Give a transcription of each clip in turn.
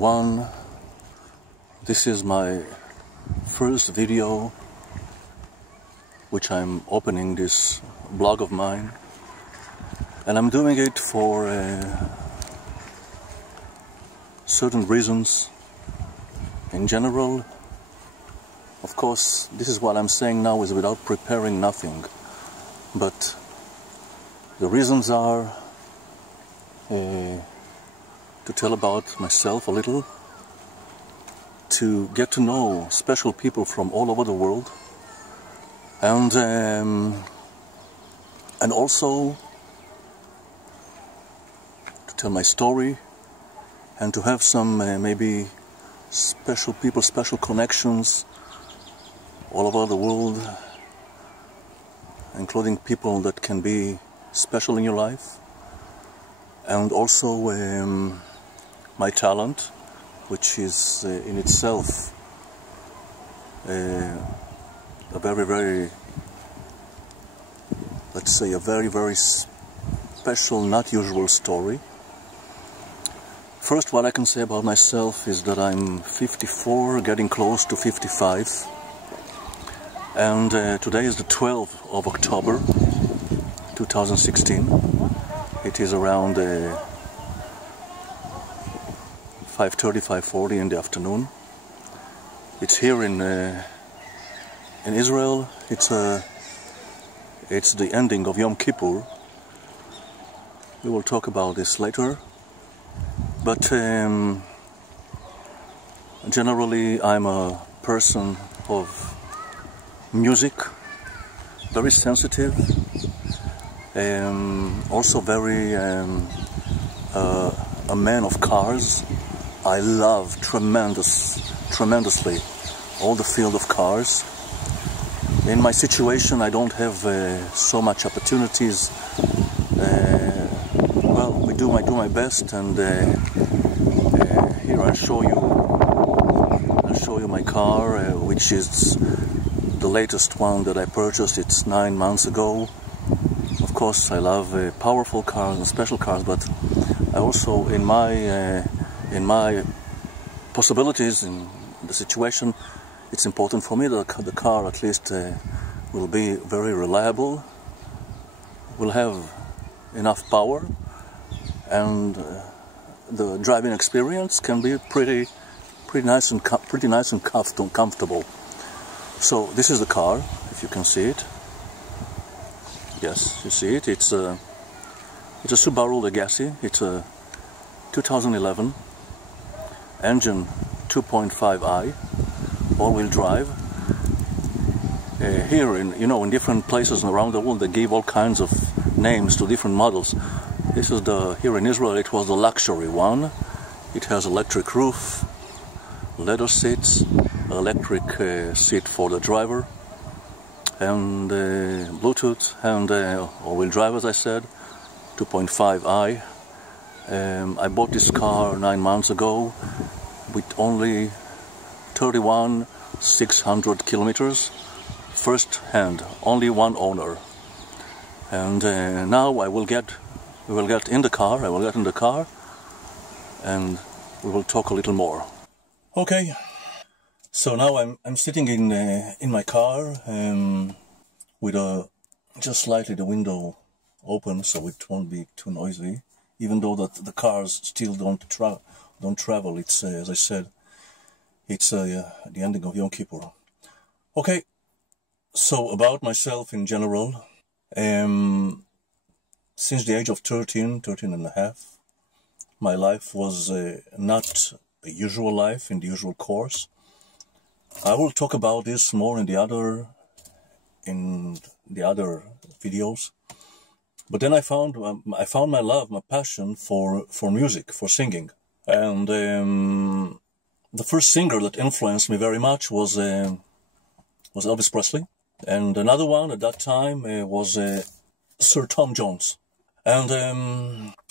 everyone. This is my first video which I'm opening this blog of mine, and I'm doing it for certain reasons. In general, of course, this is what I'm saying now is without preparing nothing, but the reasons are to tell about myself a little, to get to know special people from all over the world, and also to tell my story and to have some maybe special people, special connections all over the world, including people that can be special in your life, and also my talent, which is in itself a very, let's say, a very special, not usual story. First, what I can say about myself is that I'm 54, getting close to 55, and today is the 12th of October 2016. It is around 5:30, 5:40 in the afternoon. It's here in Israel. It's the ending of Yom Kippur. We will talk about this later. But generally, I'm a person of music, very sensitive, also very a man of cars. I love tremendously all the field of cars. In my situation, I don't have so much opportunities. Well, I do my best, and here I'll show you my car, which is the latest one that I purchased. It's 9 months ago. Of course, I love powerful cars and special cars, but I also, in my possibilities, in the situation, it's important for me that the car at least will be very reliable, will have enough power, and the driving experience can be pretty nice and comfortable. So this is the car, if you can see it. Yes, you see it. It's a Subaru Legacy. It's a 2011 engine 2.5i, all-wheel drive. Here, in different places around the world, they give all kinds of names to different models. This is here in Israel, it was the luxury one. It has electric roof, leather seats, electric seat for the driver, and Bluetooth, and all-wheel drive, as I said, 2.5i. I bought this car 9 months ago with only 31,600 kilometers, first hand, only one owner. And now we will get in the car. I will get in the car, and we will talk a little more. Okay. So now I'm sitting in my car with just slightly the window open, so it won't be too noisy. Even though the cars still don't travel. It's as I said, it's the ending of Yom Kippur. Okay. So about myself in general, since the age of 13 and a half, my life was not a usual life in the usual course. I will talk about this more in the other videos. But then I found my love, my passion for music, for singing, and the first singer that influenced me very much was Elvis Presley, and another one at that time was Sir Tom Jones. And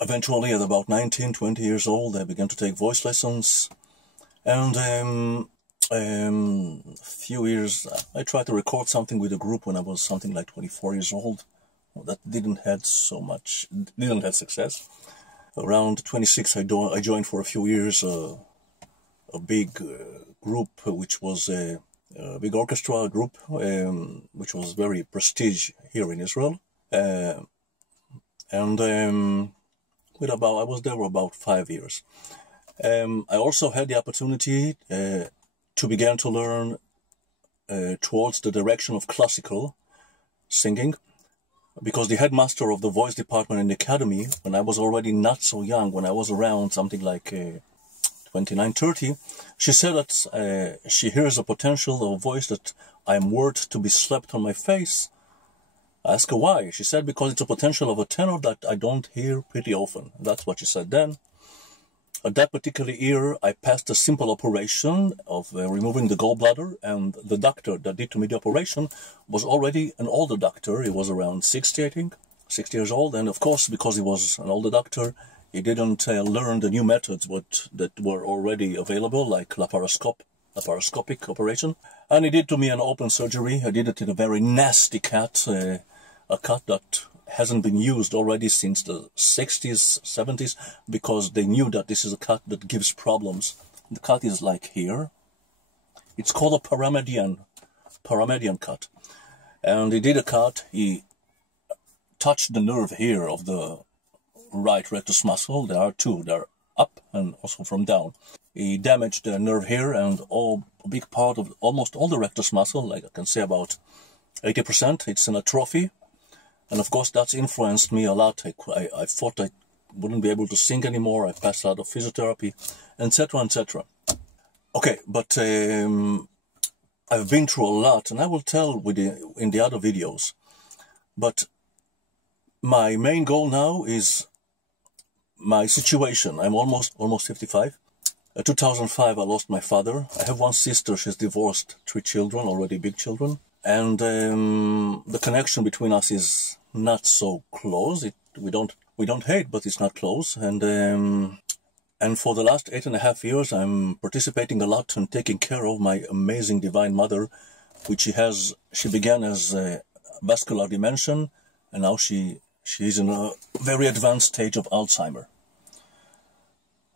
eventually, at about 19, 20 years old, I began to take voice lessons, and a few years, I tried to record something with a group when I was something like 24 years old. That didn't have success. Around 26, I joined for a few years a a big group, which was a big orchestra group, which was very prestige here in Israel. And I was there for about 5 years. I also had the opportunity to begin to learn towards the direction of classical singing, because the headmaster of the voice department in the academy, when I was already not so young, when I was around something like 29, 30, she said that she hears a potential of voice that I'm worth to be slapped on my face. I asked her why. She said because it's a potential of a tenor that I don't hear pretty often. That's what she said then. At that particular year, I passed a simple operation of removing the gallbladder, and the doctor that did to me the operation was already an older doctor. He was around 60, I think, 60 years old. And of course, because he was an older doctor, he didn't learn the new methods that were already available, like laparoscopic operation. And he did to me an open surgery. I did it in a very nasty cut, a cut that hasn't been used already since the 60s, 70s, because they knew that this is a cut that gives problems. The cut is like here. It's called a paramedian cut. And he did a cut. He touched the nerve here of the right rectus muscle. There are two. They're up and also from down. He damaged the nerve here, and a big part of almost all the rectus muscle, like I can say about 80%, it's an atrophy. And of course, that's influenced me a lot. I thought I wouldn't be able to sing anymore. I passed out of physiotherapy, etc., etc. Okay, but I've been through a lot, and I will tell in the other videos. But my main goal now is my situation. I'm almost 55. In 2005, I lost my father. I have one sister. She's divorced, 3 children, already big children. And the connection between us is not so close. We don't hate, but it's not close. And for the last 8.5 years, I'm participating a lot in taking care of my amazing Divine Mother, which she began as vascular dementia, and now she's in a very advanced stage of Alzheimer.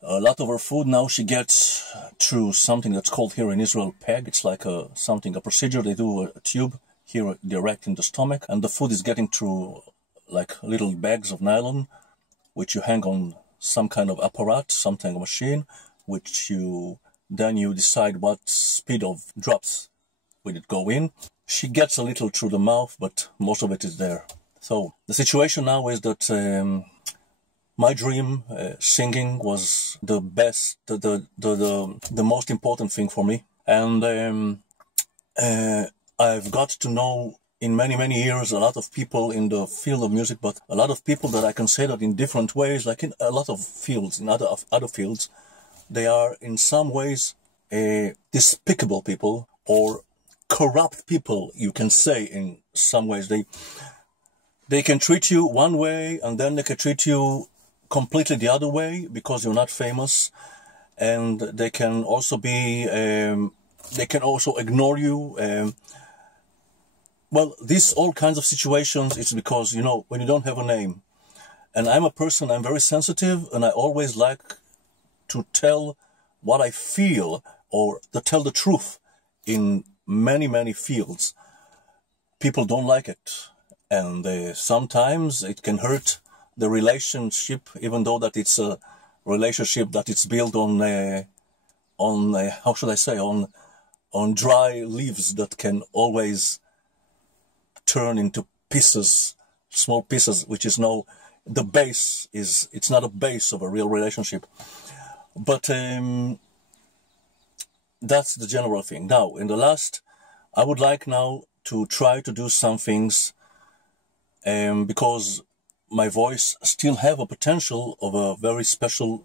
A lot of her food now she gets through something that's called here in Israel PEG. It's like a procedure. They do a tube here direct in the stomach, and the food is getting through like little bags of nylon, which you hang on some kind of apparatus, some kind of machine, which then you decide what speed of drops will it go in. She gets a little through the mouth, but most of it is there. So the situation now is that my dream, singing, was the best, the most important thing for me. And I've got to know in many years a lot of people in the field of music, but a lot of people that I can say that in different ways, like in a lot of fields, in other fields, they are in some ways despicable people or corrupt people, you can say in some ways. They can treat you one way, and then they can treat you completely the other way because you're not famous, and they can also be they can also ignore you. Well, these all kinds of situations, it's because, you know, when you don't have a name. And I'm a person, I'm very sensitive, and I always like to tell what I feel, or to tell the truth in many fields. People don't like it, and sometimes it can hurt the relationship, even though that it's a relationship that it's built on how should I say, on dry leaves that can always turn into pieces, small pieces, which is the base is, it's not a base of a real relationship. But that's the general thing. Now, in the last, I would like now to try to do some things, because my voice still have a potential of a very special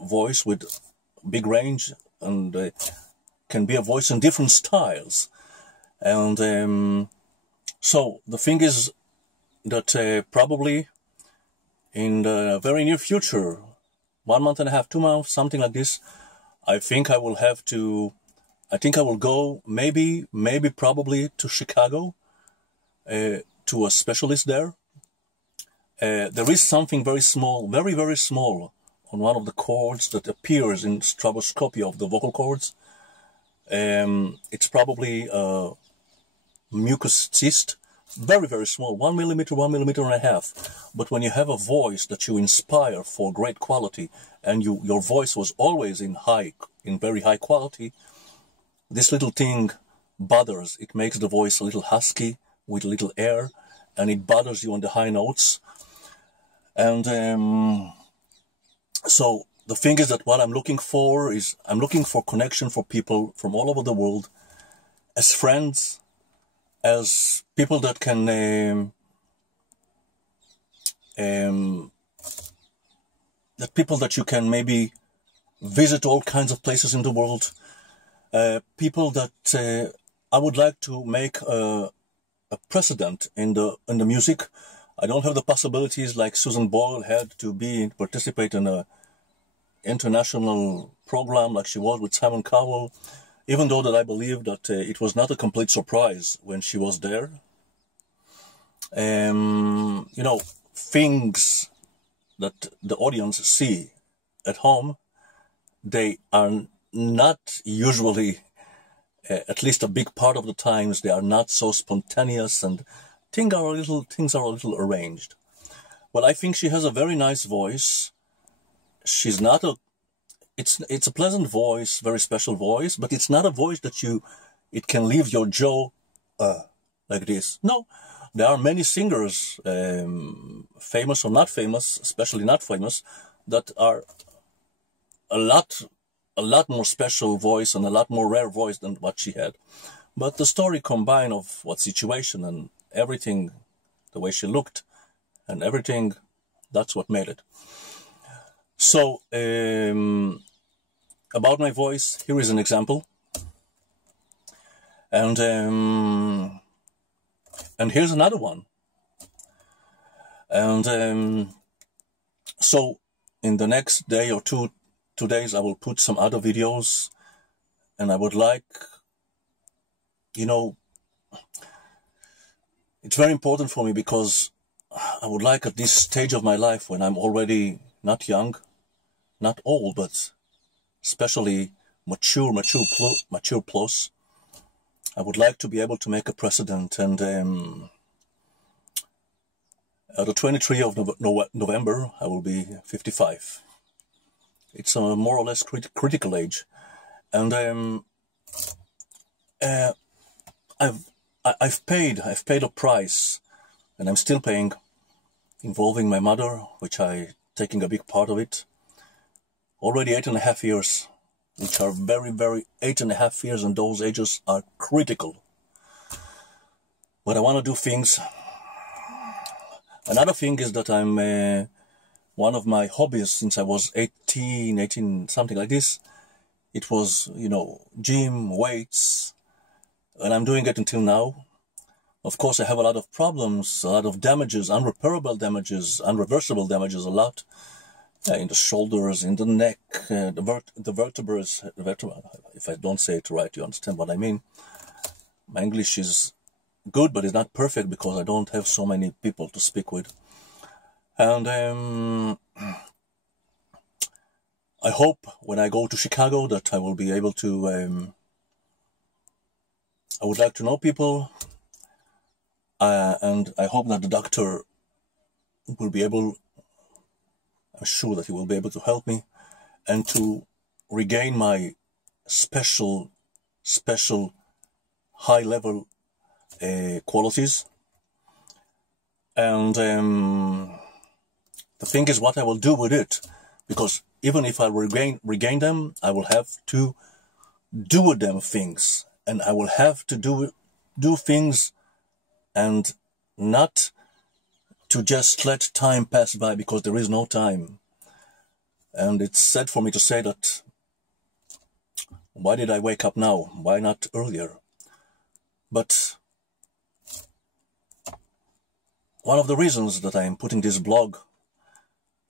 voice with big range, and can be a voice in different styles. And so the thing is that probably in the very near future, 1 month and a half, 2 months, something like this, I think I will go maybe probably to Chicago, to a specialist there. There is something very small, very small on one of the chords that appears in stroboscopy of the vocal cords. It's probably a mucus cyst, very, very small, 1 millimeter, 1.5 millimeters. But when you have a voice that you inspire for great quality, and your voice was always in very high quality, this little thing bothers. It makes the voice a little husky with a little air, and it bothers you on the high notes. And so the thing is that what I'm looking for is, I'm looking for connection for people from all over the world, as friends, as people that can people that you can maybe visit all kinds of places in the world, people that I would like to make a precedent in the music. I don't have the possibilities like Susan Boyle had to participate in a international program like she was with Simon Cowell, even though that I believe that it was not a complete surprise when she was there. You know, things that the audience see at home, they are not usually, at least a big part of the times, they are not so spontaneous, and things are a little arranged. Well, I think she has a very nice voice. She's not it's a pleasant voice, very special voice, but it's not a voice that it can leave your jaw like this. No, there are many singers, famous or not famous, especially not famous, that are a lot more special voice and a lot more rare voice than what she had. But the story combined of what situation and everything, the way she looked and everything, that's what made it. So, about my voice, here is an example. And here's another one. And so in the next day or two days, I will put some other videos, and I would like, you know, it's very important for me, because I would like at this stage of my life, when I'm already not young, not old, but especially mature plus, I would like to be able to make a precedent. And at the 23rd of November, I will be 55. It's a more or less critical age, and I've paid a price, and I'm still paying, involving my mother, which I taking a big part of it. Already 8.5 years, which are very, very 8.5 years, and those ages are critical. But I want to do things. Another thing is that I'm one of my hobbies since I was 18, something like this. It was, you know, gym, weights, and I'm doing it until now. Of course, I have a lot of problems, a lot of damages, unrepairable damages, unreversible damages, a lot. In the shoulders, in the neck, the vertebrae, if I don't say it right, you understand what I mean. My English is good, but it's not perfect, because I don't have so many people to speak with. And I hope when I go to Chicago that I will be able to, I would like to know people, and I hope that the doctor will be able, I'm sure that he will be able to help me, and to regain my special high-level qualities. And the thing is what I will do with it, because even if I regain them, I will have to do with them things, and I will have to do things, and not to just let time pass by, because there is no time. And it's sad for me to say that, why did I wake up now? Why not earlier? But one of the reasons that I am putting this blog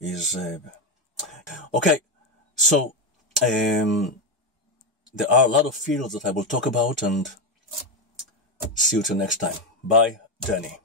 is, okay, so there are a lot of fields that I will talk about, and see you till next time. Bye, Danny.